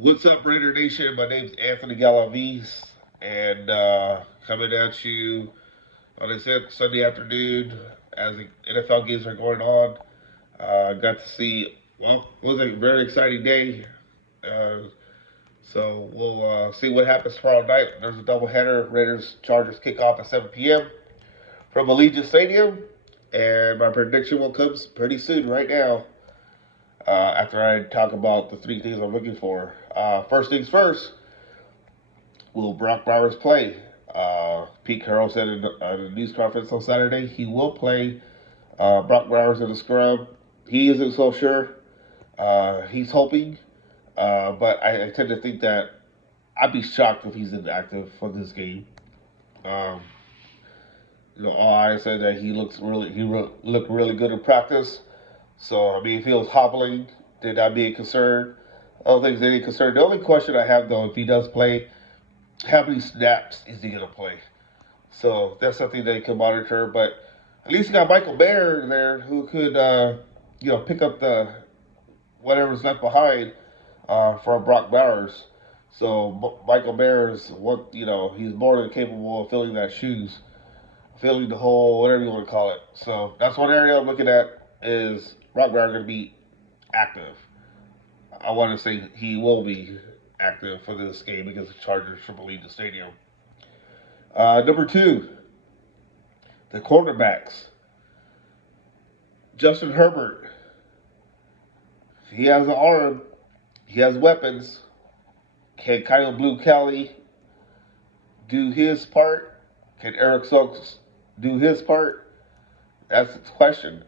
What's up, Raider Nation? My name's Anthony Galavis, and coming at you on this Sunday afternoon as the NFL games are going on. Got to see, well, it was a very exciting day. Uh, so we'll see what happens tomorrow night. There's a doubleheader. Raiders Chargers kick off at 7 p.m. from Allegiant Stadium, and my prediction will come pretty soon, right now. After I talk about the three things I'm looking for. First things first, will Brock Bowers play? Pete Carroll said in a news conference on Saturday he will play Brock Bowers in the scrub. He isn't so sure. He's hoping, but I tend to think that I'd be shocked if he's inactive for this game. Um, all I said that looked really good in practice. So I mean, if he was hobbling, then that'd be a concern. I don't think there's any concern. The only question I have though, if he does play, how many snaps is he gonna play? So that's something they can monitor. But at least you got Michael Mayer there who could, pick up the whatever's left behind for Brock Bowers. So Michael Mayer is he's more than capable of filling that shoes, filling the hole, whatever you want to call it. So that's one area I'm looking at is Brock Bowers going to be active. I want to say he will be active for this game against the Chargers from Allegiant Stadium. Number two, the quarterbacks. Justin Herbert. He has an arm. He has weapons. Can Kyle Blue Kelly do his part? Can Eric Stokes do his part? That's the question.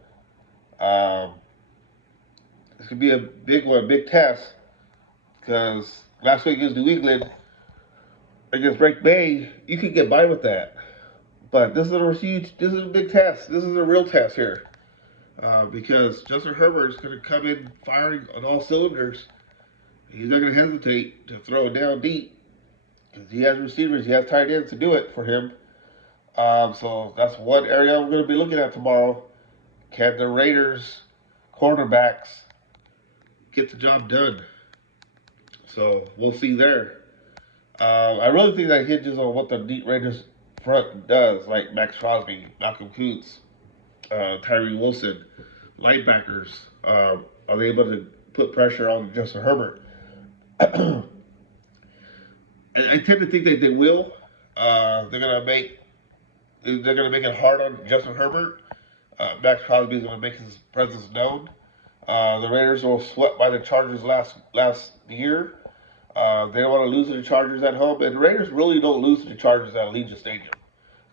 Um, this could be a big one, big test, because last week against New England, against Drake Bay, you could get by with that. But this is a big test. This is a real test here. Because Justin Herbert is going to come in firing on all cylinders. He's not going to hesitate to throw it down deep because he has receivers, he has tight ends to do it for him. So that's one area I'm going to be looking at tomorrow. Can the Raiders quarterbacks get the job done? So we'll see there. I really think that hinges on what the deep Raiders front does, like Max Crosby, Malcolm Kuntz, Tyree Wilson, linebackers. Are they able to put pressure on Justin Herbert? I tend to think that they will. They're gonna make it hard on Justin Herbert. Max Crosby is gonna make his presence known. The Raiders were swept by the Chargers last year. They don't want to lose to the Chargers at home, and the Raiders really don't lose to the Chargers at Allegiant Stadium,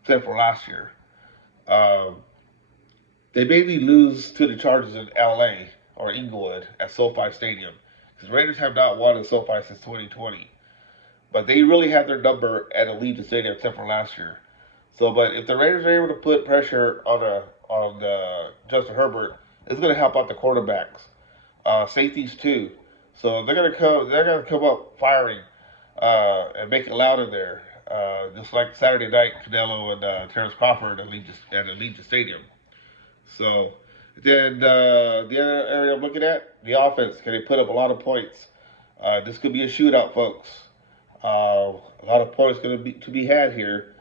except for last year. Um, they mainly lose to the Chargers in LA or Inglewood at SoFi Stadium, because Raiders have not won at SoFi since 2020. But they really have their number at Allegiant Stadium, except for last year. So, but if the Raiders are able to put pressure on Justin Herbert, it's going to help out the quarterbacks, safeties too. So they're going to come. They're going to come up firing and make it loud in there, just like Saturday night, Canelo and Terrence Crawford at Allegiant Stadium. So then the other area I'm looking at, the offense. Can they put up a lot of points? This could be a shootout, folks. A lot of points going to be had here.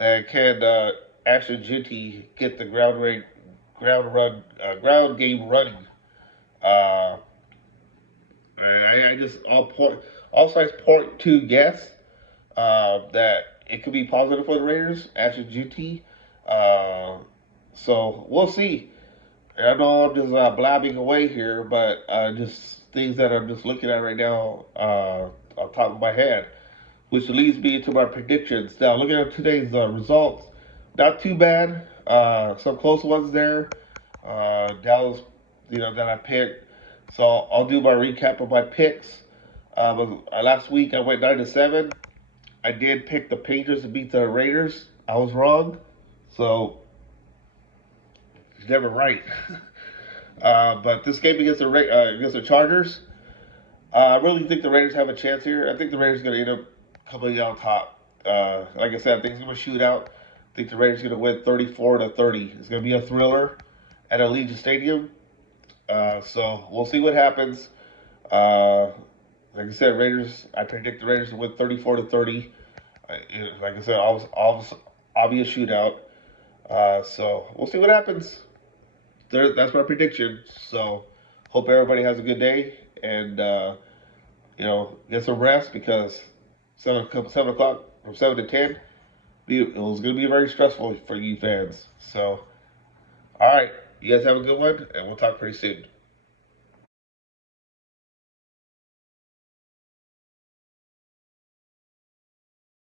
And can Ashton Jeanty get the ground game running? Uh, I just all sides point to guess that it could be positive for the Raiders. Ashton Jeanty. So we'll see. I know I'm just blabbing away here, but just things that I'm just looking at right now on top of my head, which leads me to my predictions. Now, looking at today's results, not too bad. Some close ones there. Dallas, that I picked. So I'll do my recap of my picks. Last week I went 9-7. I did pick the Patriots to beat the Raiders. I was wrong. So it's never right. But this game against the Chargers, I really think the Raiders have a chance here. I think the Raiders are going to end up coming out on top. Like I said, I think it's going to shoot out. I think the Raiders are going to win 34-30. It's going to be a thriller at Allegiant Stadium. So we'll see what happens. The like I said, Raiders. I predict the Raiders to win 34-30. Like I said, I'll be a shootout. So we'll see what happens. That's my prediction. So hope everybody has a good day and get some rest because 7 o'clock from 7 to 10. It was going to be very stressful for you fans. So all right, you guys have a good one, and we'll talk pretty soon.